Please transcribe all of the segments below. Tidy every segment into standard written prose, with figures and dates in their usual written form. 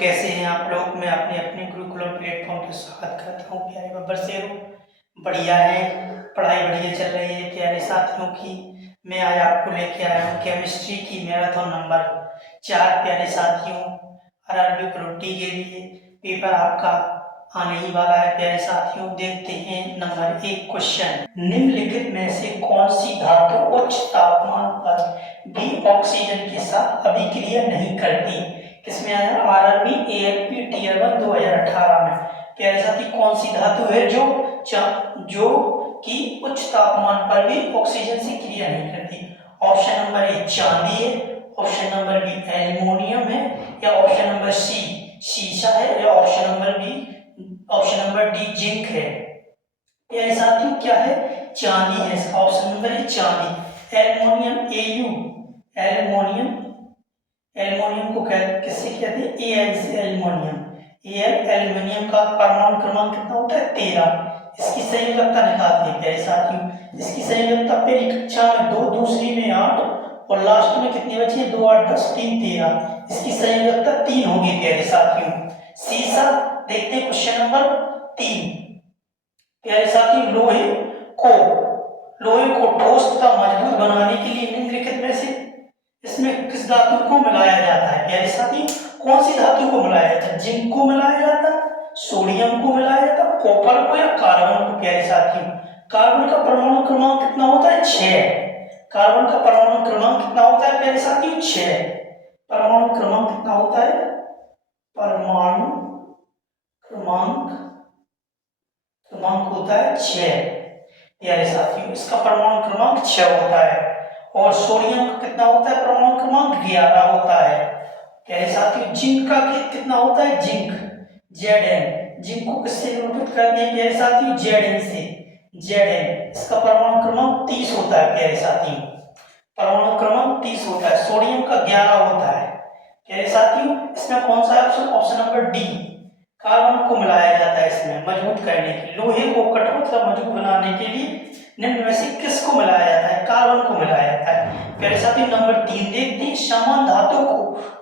कैसे हैं आप लोग। मैं अपने अपने गुरुकुलम प्लेटफॉर्म पर स्वागत करता हूँ। प्यारे बब्बर शेरों, बढ़िया है, पढ़ाई बढ़िया चल रही है प्यारे साथियों की। मैं आज आपको लेके आया हूँ केमिस्ट्री की मैराथन नंबर 4। प्यारे साथियों, आरआरबी ग्रुप डी के लिए पेपर आपका आने ही वाला है। प्यारे साथियों, देखते हैं नंबर 1 क्वेश्चन। निम्नलिखित में से कौन सी धातु उच्च तापमान पर भी ऑक्सीजन के साथ अभिक्रिया नहीं करती? किसमें आया? आरआरबी एएलपी टीयर 1 2018 में। प्यारे साथी, कौन सी धातु है जो कि उच्च तापमान पर भी ऑक्सीजन से क्रिया नहीं करती? ऑप्शन नंबर ए चांदी है, ऑप्शन नंबर बी एल्युमिनियम है, या ऑप्शन नंबर सी शीशा है, या ऑप्शन नंबर डी जिंक है। प्यारे साथियों, क्या है? चांदी है। ऑप्शन नंबर ए चांदी। एल्युमिनियम एल्युमिनियम एल्युमिनियम को किससे कहते हैं? एल से एल्युमिनियम। एल्युमिनियम का परमाणु क्रमांक कितना होता है? 13। इसकी संयोजकता निकालते हैं प्यारे साथियों। इसकी संयोजकता पहली कक्षा में 2, दूसरी में 8 और लास्ट में कितनी बची है? 2, 8, 10, 3, 13। इसकी संयोजकता 3 होगी प्यारे साथियों। शीशा, देखते हैं क्वेश्चन नंबर 3। प्यारे साथियों, लोहे को ठोस तथा मजबूत बनाने के लिए निम्नलिखित में से इसमें किस धातु को मिलाया जाता है? प्यारे साथी, कौन सी धातु को मिलाया जाता है? जिंक को मिलाया जाता है, सोडियम को मिलाया जाता है, कॉपर को, या कार्बन को? प्यारे साथियों, कार्बन का परमाणु क्रमांक कितना होता है? 6। कार्बन का परमाणु क्रमांक कितना होता है प्यारे साथियों? 6। परमाणु क्रमांक कितना होता है? परमाणु क्रमांक होता है 6 प्यारे साथियों। इसका परमाणु क्रमांक 6 होता है। और सोडियम का कितना होता है? परमाणु क्रमांक 11 होता है प्यारे साथियों। जिंक का कितना होता है? Zn। जिंक को किससे निरूपित करते हैं प्यारे साथियों? Zn से। Zn, इसका परमाणु क्रमांक 30 होता है प्यारे साथियों। परमाणु क्रमांक 30 होता है। सोडियम का 11 होता है प्यारे साथियों। इसमें कौन सा option? Option number D, carbon को मिलाया जाता है इसमें मजबूत करने के लिए। लोहे को कठोर तथा मजबूत बनाने के लिए निम्न में से किसको मिलाया जाता है? कार्बन को मिलाया जाता है प्यारे साथियों। नंबर 3 देखते हैं। समान धातु को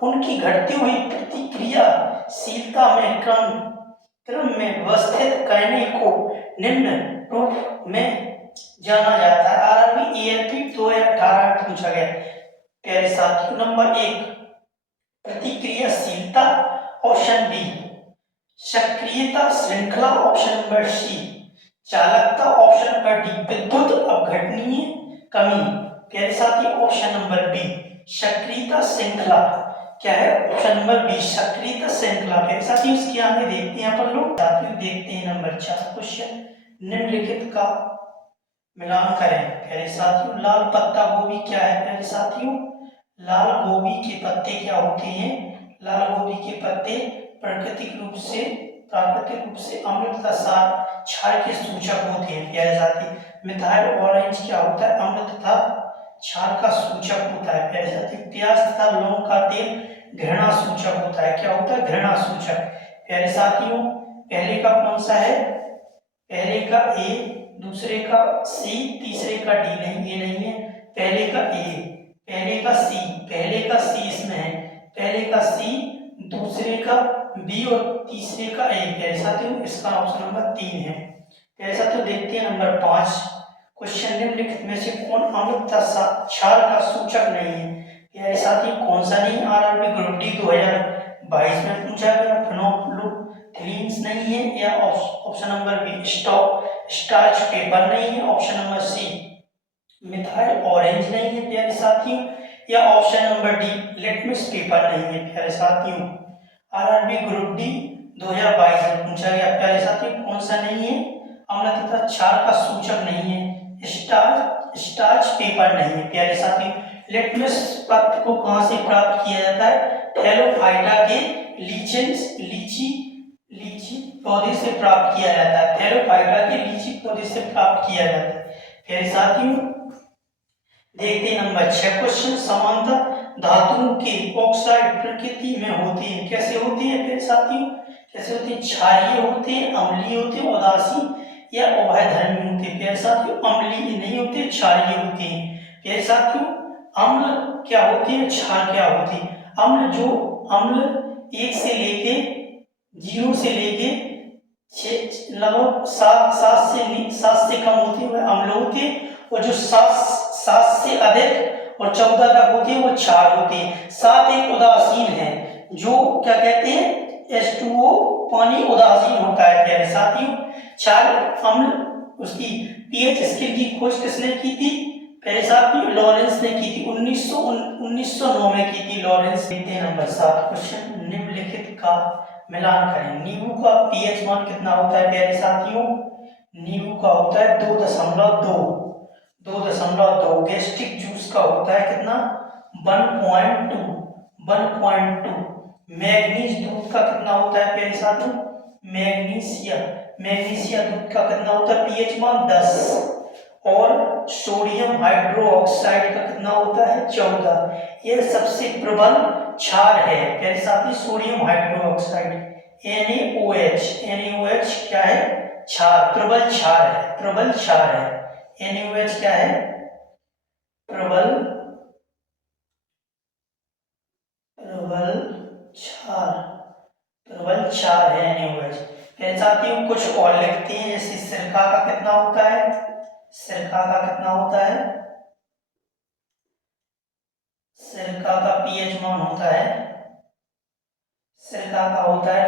उनकी घटती हुई प्रतिक्रियाशीलता में क्रम में व्यवस्थित करने को निम्न रूप में जाना जाता है। आरआरबी एएलपी 2018 में पूछा गया प्यारे साथियों। नंबर 1 प्रतिक्रियाशीलता, ऑप्शन बी सक्रियता श्रृंखला, ऑप्शन नंबर सी चालकता, ऑप्शन नंबर डी विद्युत अपघटनीय कमी। प्यारे साथी, ऑप्शन नंबर बी सक्रियता श्रृंखला। क्या है? ऑप्शन नंबर बी सक्रियता श्रृंखला। प्यारे साथी, इसके आगे देखते हैं अपन लोग। साथियों, देखते हैं नंबर 4 क्वेश्चन। निम्नलिखित का मिलान करें। प्यारे साथियों, लाल पत्ता गोभी क्या है? प्यारे साथियों, लाल गोभी के पत्ते क्या होते हैं? लाल गोभी के पत्ते प्राकृतिक रूप से अम्ल तथा क्षार के सूचक होते हैं प्यारे साथी। मिथाइल ऑरेंज क्या होता है? अम्ल तथा क्षार का सूचक होता है प्यारे साथी। प्याज तथा लौंग का तेल घृणा सूचक होता है। क्या होता है? घृणा सूचक। प्यारे साथियों, पहले का कौन सा है? पहले का ए, दूसरे का सी, तीसरे का डी। नहीं, ये नहीं है। पहले का ए, पहले का सी इसमें है। पहले का सी, दूसरे का बी और तीसरे का ए। प्यारे साथियों, इसका ऑप्शन नंबर 3 है। प्यारे साथियों, देखते हैं नंबर 5 क्वेश्चन। निम्नलिखित में से कौन अम्ल तथा क्षार का सूचक नहीं है? प्यारे साथियों, कौन सा नहीं? आरआरबी ग्रुप डी 2022 में पूछा गया। फिनोल्फथलीन्स नहीं है, या option number B starch paper नहीं है, option number C methyl orange नहीं है प्यारे साथियों, या option number D litmus paper नहीं है प्यारे साथियों। आरआरबी ग्रुप डी 2022 में पूछा गया प्यारे साथियों, कौन सा नहीं है? अम्ल तथा क्षार का सूचक नहीं है। स्टार्च पेपर नहीं है प्यारे साथियों। लिटमस पत्र को कहां से प्राप्त किया जाता है? थैलोफाइटा के लीची पौधे से प्राप्त किया जाता है। थैलोफाइटा के लीची पौधे से प्राप्त किया जाता है प्यारे साथियों। देखते हैं नंबर 6 क्वेश्चन। समानता धातुओं के ऑक्साइड प्रकृति में होते हैं। कैसे होते हैं प्यारे साथियों? कैसे होते हैं? क्षारीय होते हैं, अम्लीय होते हैं, उदासीन या उभयधर्मी होते हैं प्यारे साथियों। अम्लीय नहीं होते, क्षारीय होते हैं प्यारे साथियों। अम्ल क्या होते हैं? क्षार क्या होते हैं? अम्ल 1 से लेके 0 से लेके 6 लगभग 7 से कम होते हुए अम्ल होते, और जो 7 से अधिक और 14 तक होते हैं वो क्षार होते हैं। 7 एक उदासीन है, जो क्या कहते हैं H2O पानी उदासीन होता है प्यारे साथियों। क्षार अम्ल उसकी पीएच स्केल की खोज किसने की थी प्यारे साथियों? लॉरेंस ने की थी, 1909 में की थी लॉरेंस। नंबर 7 क्वेश्चन, निम्नलिखित का मिलान करें। नींबू का पीएच मान कितना होता है प्यारे साथियों? नींबू का होता है 2.2। गैस्ट्रिक जूस का होता है कितना? 1.2। मैग्नीज दूध का कितना होता है प्यारे साथियों? मैग्नीशिया दूध का कितना होता है पीएच मान? 10। और सोडियम हाइड्रोक्साइड का कितना होता है? 14। यह सबसे प्रबल क्षार है प्यारे साथी, सोडियम हाइड्रोक्साइड NaOH क्या है? क्षार, प्रबल क्षार है। NaOH क्या है? प्रबल क्षार है NaOH। प्यारे साथियों कुछ और लिखते हैं, जैसे सिरका का कितना होता है? सिरका का पीएच मान होता है, कितना होता है?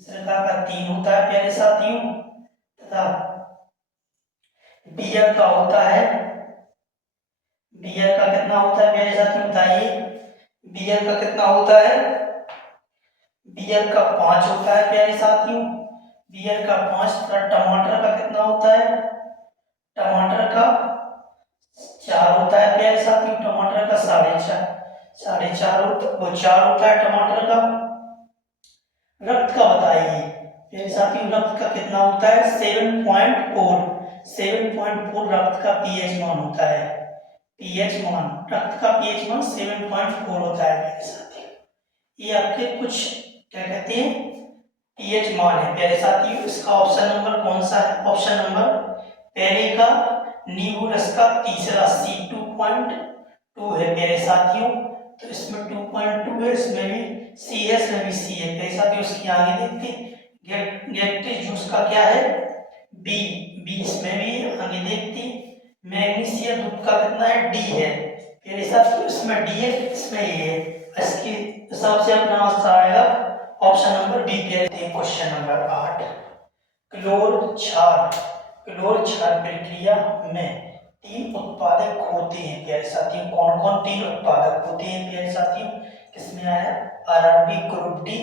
सिरका का 3 होता है प्यारे साथियों। तथा बियर का कितना होता है प्यारे साथियों बताइए? बियर का कितना होता है? बियर का 5 होता है प्यारे साथियों। बियर का 5। टमाटर का कितना होता है? टमाटर का 4 होता है प्यारे साथियों। टमाटर का 4.5 होता है टमाटर का। रक्त का बताइए प्यारे साथियों, रक्त का कितना होता है? 7.4 रक्त का पीएच मान होता है। रक्त का पीएच मान 7.4 होता है प्यारे साथियों। ये आपके कुछ क्या कहते हैं पीएच मान है प्यारे साथियों। इसका ऑप्शन नंबर कौन सा है? ऑप्शन नंबर पहले का नींबू रस का तीसरा C 2.2 है प्यारे साथियों। तो इसमें 2.2 है, इसमें भी C है, इसमें भी C है प्यारे साथियों। उसकी आगे देखते गैस्ट्रिक जूस का क्या है? B इसमें भी आगे देखते। मैग्नीशिया दूध का कितना है? D है प्यारे साथियों। इसमें D है, इसमें A है। इसके हिसाब से अपना आंसर आएगा option number B। Question number 8, क्लोर क्षार प्रक्रिया में 3 उत्पादक होते हैं प्यारे साथियों। कौन कौन 3 उत्पादक होते हैं प्यारे साथियों? किसमें आया? आरआरबी ग्रुप डी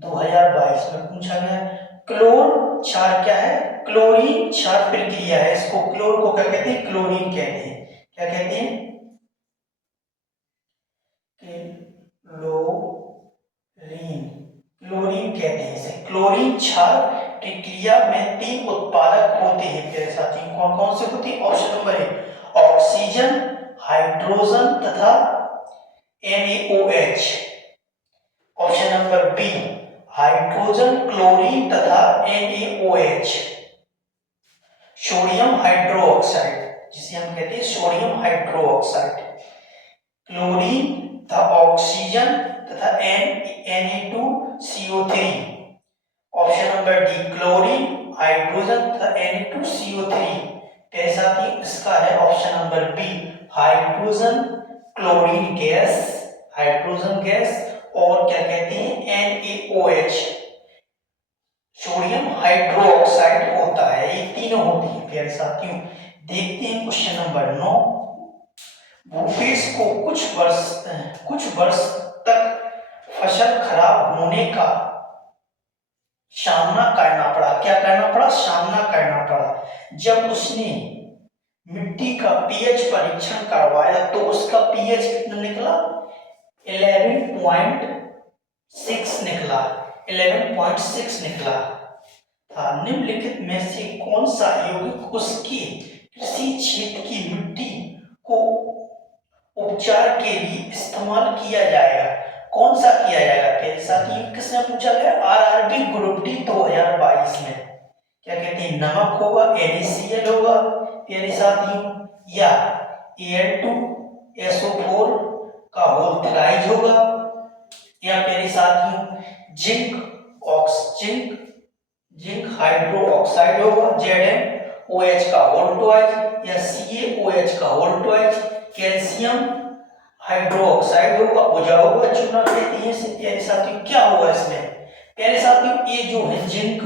2022 में पूछा गया। क्लोर क्षार क्या है? क्लोरीन क्षार प्रक्रिया है। इसको क्लोर को क्या कहते हैं? क्लोरीन कहते हैं। क्या कहते हैं? क्लोरीन कहते हैं इसे। क्लोरीन क्षार प्रक्रिया में 3 उत्पादक होते हैं प्यारे साथियों। कौन कौन से होते हैं? Option number A oxygen, hydrogen तथा NaOH। Option number B hydrogen, chlorine तथा NaOH। सोडियम हाइड्रोक्साइड, जिसे हम कहते हैं सोडियम हाइड्रोक्साइड, क्लोरीन तथा ऑक्सीजन तथा Na2CO3। Option number D chlorine, hydrogen तथा Na2CO3। कैसा कि इसका है option number B hydrogen chlorine gas और क्या कहते हैं NaOH सोडियम हाइड्रोक्साइड होता है। ये तीनों होती है प्यारे साथियों। देखते हैं क्वेश्चन नंबर 9। भूपेश को कुछ वर्ष तक फसल खराब होने का सामना करना पड़ा। क्या करना पड़ा? सामना करना पड़ा। जब उसने मिट्टी का पीएच परीक्षण करवाया तो उसका पीएच कितना निकला? 11.6 निकला था। निम्नलिखित में से कौन सा यौगिक उसकी कृषि क्षेत्र की मिट्टी को उपचार के लिए इस्तेमाल किया जाएगा? कौन सा किया जाएगा प्यारे साथियों? किसने पूछा गया? आरआरबी ग्रुप डी 2022 में। क्या कहते हैं? नमक होगा, NaCl होगा प्यारे साथियों, या Al2SO4 का होल थ्राइज होगा, या प्यारे साथियों जिंक हाइड्रो ऑक्साइड होगा ZnOH का होल ट्वाइस या CaOH का whole twice. Calcium hydro oxide होगा, बुझा हुआ चूना कहते हैं इसे। प्यारे साथियों क्या होगा इसमें, प्यारे साथियों ये जो है zinc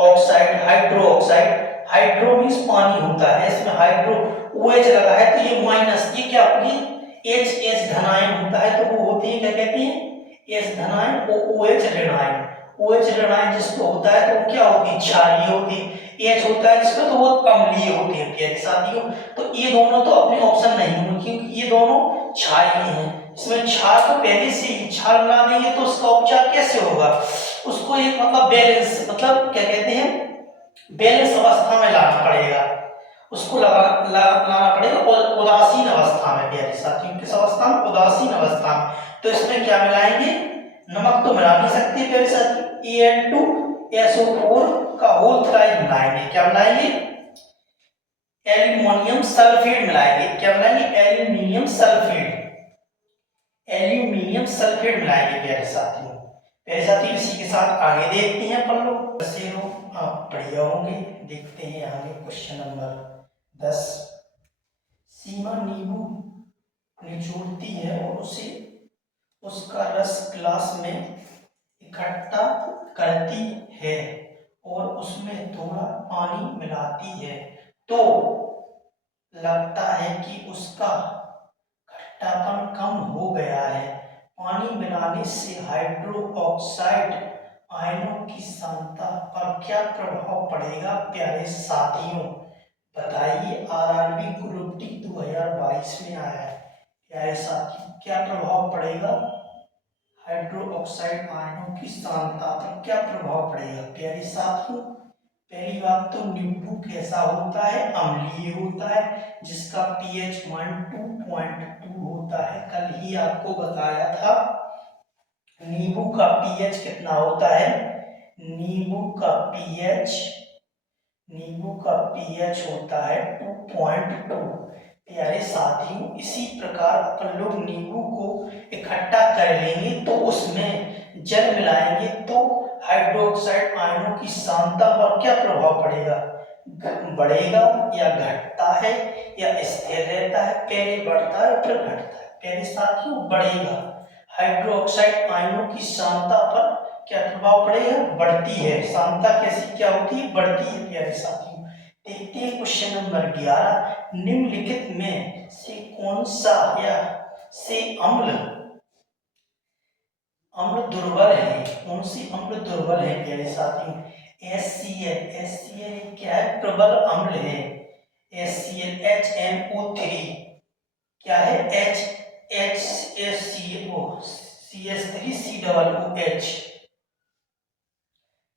oxide hydro oxide, hydro means पानी होता है, इसमें हाइड्रो OH लगा है तो ये माइनस, ये क्या होगी H धनायन होता है तो वो होती है क्या कहते हैं H धनायन, OH ऋणायन। OH ऋणायन जिसको होता है तो क्या होती है क्षारीय होती है, H होता है जिसको तो वो अम्लीय होती है। प्यारे साथियों तो ये दोनों तो अपने ऑप्शन नहीं होंगे क्योंकि ये दोनों क्षारीय हैं। इसमें क्षार तो पहले से ही क्षार मिला देंगे तो उसका उपचार कैसे होगा, उसको एक मतलब बैलेंस मतलब क्या कहते हैं बैलेंस अवस्था में लाना पड़ेगा, उसको लाना पड़ेगा उदासीन अवस्था में। प्यारे साथियों किस अवस्था में, उदासीन अवस्था में। तो इसमें क्या मिलाएंगे, नमक तो मिला नहीं सकते प्यारे साथियों, Al2SO4 का होल ट्राइड मिलाएंगे। क्या मिलाएंगे, एल्यूमिनियम सल्फेट मिलाएंगे। क्या मिलाएंगे, एल्यूमिनियम सल्फेट, एल्यूमिनियम सल्फेट मिलाएंगे प्यारे साथियों। प्यारे साथियों इसी के साथ आगे देखते हैं अपन लोग, बच्चे लोग आप बढ़िया होंगे। देखते हैं आगे क्वेश्चन नंबर 10। सीमा नींबू निचोड़ती है और उसे उसका रस ग्लास में इकट्ठा करती है और उसमें थोड़ा पानी मिलाती है तो लगता है कि उसका खट्टापन कम हो गया है। पानी मिलाने से हाइड्रो ऑक्साइड आयनों की सांद्रता पर क्या प्रभाव पड़ेगा। प्यारे साथियों बताइए, आरआरबी ग्रुप डी 2022 में आया है। प्यारे साथियों क्या प्रभाव पड़ेगा, हाइड्रो ऑक्साइड आयनों की सांद्रता पर क्या प्रभाव पड़ेगा। प्यारे साथियों पहली बात तो नींबू कैसा होता है, अम्लीय होता है जिसका pH 2.2 होता है। कल ही आपको बताया था नींबू का pH कितना होता है, नींबू का pH होता है 2.2। प्यारे साथियों इसी प्रकार अपन लोग नींबू को इकट्ठा कर लेंगे तो उसमें जल मिलाएंगे तो हाइड्रोक्साइड आयनों की सांद्रता पर क्या प्रभाव पड़ेगा, बढ़ेगा या घटता है या स्थिर रहता है, पहले बढ़ता है फिर घटता है। प्यारे साथियों बढ़ेगा, हाइड्रोक्साइड आयनों की सांद्रता पर क्या प्रभाव पड़ेगा, बढ़ती है। सांद्रता कैसी क्या होती है, बढ़ती है। प्यारे साथियों देखते हैं क्वेश्चन नंबर 11। निम्नलिखित में से कौन सा या से अम्ल दुर्बल है, कौन सी अम्ल दुर्बल है। प्यारे साथियों HCl क्या है, प्रबल अम्ल है। HCl HNO3 क्या है, CH3COOH।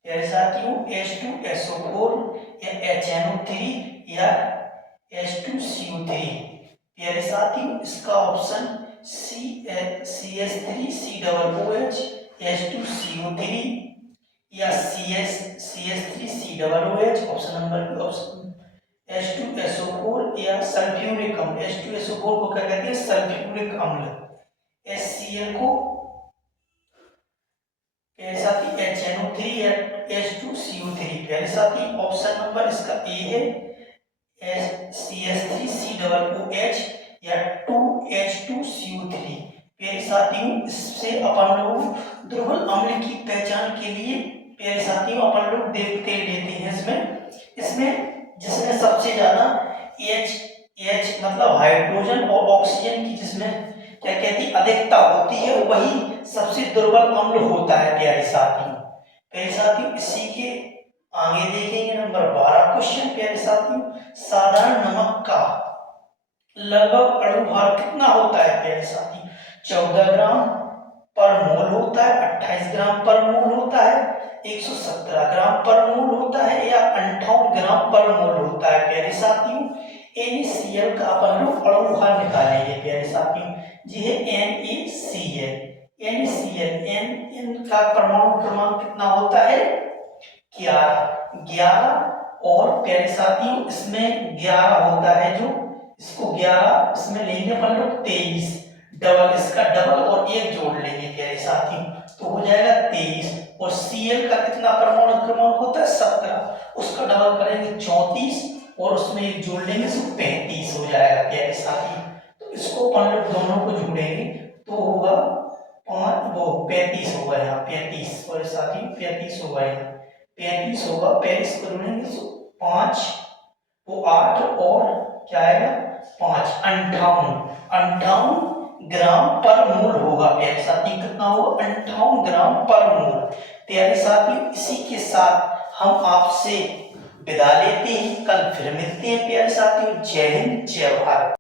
प्यारे साथियों H2SO4 या HNO3 या H2CO3। प्यारे साथियों इसका ऑप्शन CH3COOH H2CO3 या CH3COOH option number B option H2SO4 या सल्फ्यूरिक अम्ल। H2SO4 को क्या कहते हैं, सल्फ्यूरिक अम्ल। HCl को प्यारे साथी HNO3 या H2CO3। प्यारे साथी ऑप्शन नंबर इसका ए है CH3COOH या 2H2CO3। प्यारे साथियों इससे अपन लोग दुर्बल अम्ल की पहचान के लिए प्यारे साथियों अपन लोग देखते लेते हैं इसमें जिसमें सबसे ज्यादा H मतलब हाइड्रोजन और ऑक्सीजन की जिसमें क्या कहती अधिकता होती है वही सबसे दुर्बल अम्ल होता है। प्यारे साथियों इसी के आगे देखेंगे नंबर 12 क्वेश्चन। प्यारे साथियों साधारण नमक का लगभग अणु भार कितना होता है। प्यारे साथियों 14 ग्राम पर मोल होता है, 28 ग्राम पर मोल होता है, 117 ग्राम पर मोल होता है या 58 ग्राम पर मोल होता है। प्यारे साथियों NaCl का अपन लोग अणु भार निकालेंगे। प्यारे साथियों जी है NaCl का परमाणु क्रमांक कितना होता है 11 और प्यारे साथियों इसमें 11 होता है जो इसको 11 इसमें लेंगे अपन लोग 23, डबल इसका डबल और एक जोड़ लेंगे प्यारे साथियों तो हो जाएगा 23। और Cl का कितना परमाणु क्रमांक होता है 17, उसका डबल करेंगे 34 और उसमें एक जोड़ लेंगे तो 35 हो जाएगा प्यारे साथी। तो इसको अपन लोग दोनों को जोड़ेंगे तो होगा 35 होगा यहाँ 35 और साथी 35 होगा यहाँ 35 होगा 35 को जोड़ेंगे तो 5 वो 8 और क्या आएगा 5 58 ग्राम पर मोल होगा प्यारे साथी। कितना होगा 58 ग्राम पर मोल। प्यारे साथी इसी के साथ हम आपसे विदा लेते हैं, कल फिर मिलते हैं प्यारे साथियों। जय हिंद जय भारत।